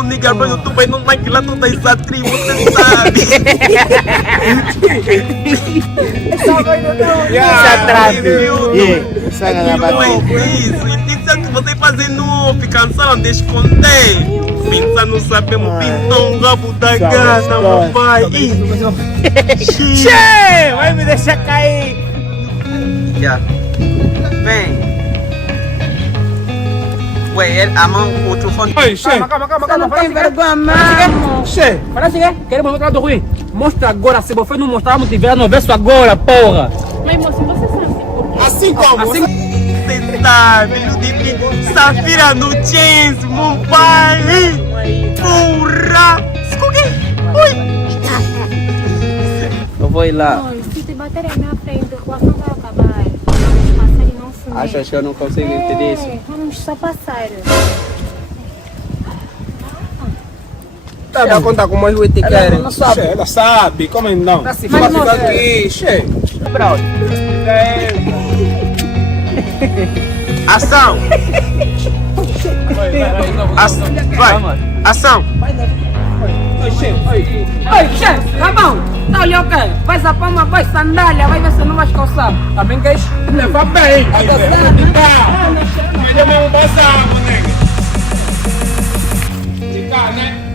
mesmo nigga no YouTube, não vai que lá tu tens essa tribo, você sabe. Isso é Não é isso, e isso é que você fazendo off, cansaram de esconder. Pensa no sabemos, pintou um rabo da gata, meu pai. Che, vai me deixar cair. Yeah. Vem. Ué, a mão, o telefone. Oi, Che. Calma. Você não tem vergonha mesmo. Che. Parece que queremos mostrar do ruim. Mostra agora, se você não mostrar, vamos tiver no verso agora, porra. Mas moço, você sabe. Assim como? Assim, Você sabe, Ludwig, Safira no jeans, meu pai. Porra. Oi. eu vou ir lá. Olha, se te bater na minha frente, a equação vai acabar. Vamos passar e não sumir. Achas que eu não consigo entender isso? Vamos só passar. Tá pra contar como os Witty querem. Não sabe. Che, ela sabe, como não? Tá se Mas fazendo fica aqui, Che. Ação. Vai. Ação. Oi, chefe, tá bom? Tá olhando o quê? Vai zapar uma vai sandália, vai ver se não vai calçar. Tá bem, queres? Leva bem. Aí, Ele é mesmo bazar, moleque. De cá, né?